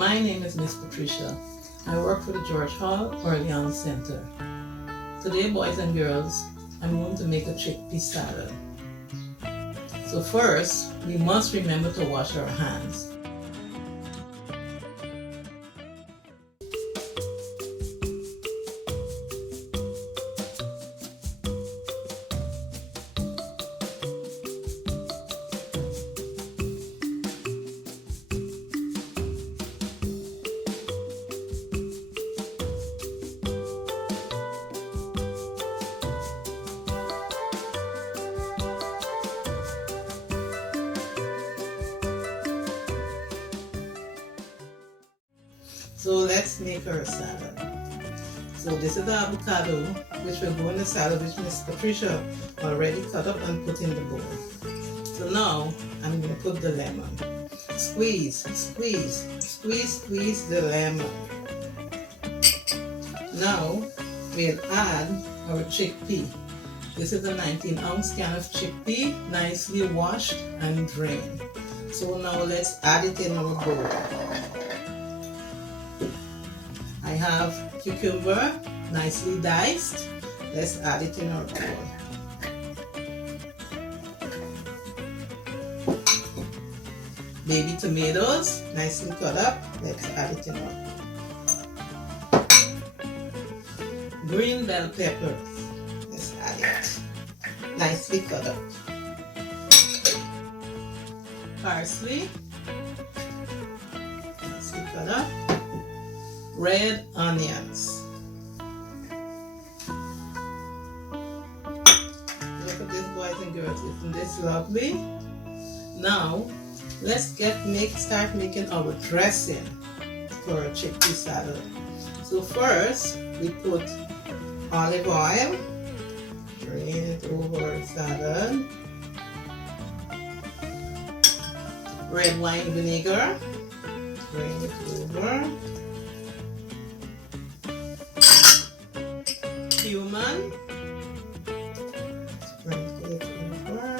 My name is Miss Patricia. I work for the George Hall Orleans Center. Today, boys and girls, I'm going to make a chickpea salad. So first, we must remember to wash our hands. So let's make our salad. So this is the avocado which will go in the salad which Miss Patricia already cut up and put in the bowl. So now I'm going to put the lemon. Squeeze, squeeze, squeeze, squeeze the lemon. Now we'll add our chickpea. This is a 19-ounce can of chickpea, nicely washed and drained. So now let's add it in our bowl. I have cucumber, nicely diced. Let's add it in our bowl. Baby tomatoes, nicely cut up. Let's add it in our bowl. Green bell peppers. Let's add it. Nicely cut up. Parsley. Nicely cut up. Red onions. Look at this, boys and girls, isn't this lovely? Now let's start making our dressing for our chickpea salad. So first we put olive oil, drain it over our salad, red wine vinegar, drain it over, cumin, sprinkle it over,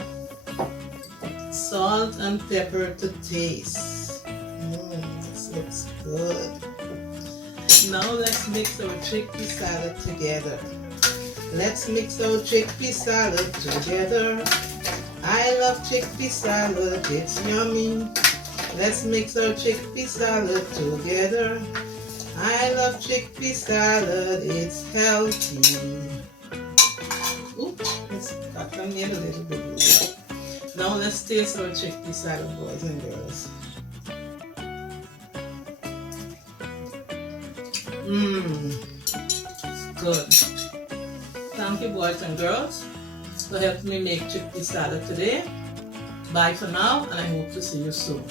salt and pepper to taste. This looks good. Now let's mix our chickpea salad together. Let's mix our chickpea salad together. I love chickpea salad, it's yummy. Let's mix our chickpea salad together. I love chickpea salad, it's healthy. Oops, let's cut them in a little bit. Now let's taste our chickpea salad, boys and girls. Good. Thank you, boys and girls, for helping me make chickpea salad today. Bye for now, and I hope to see you soon.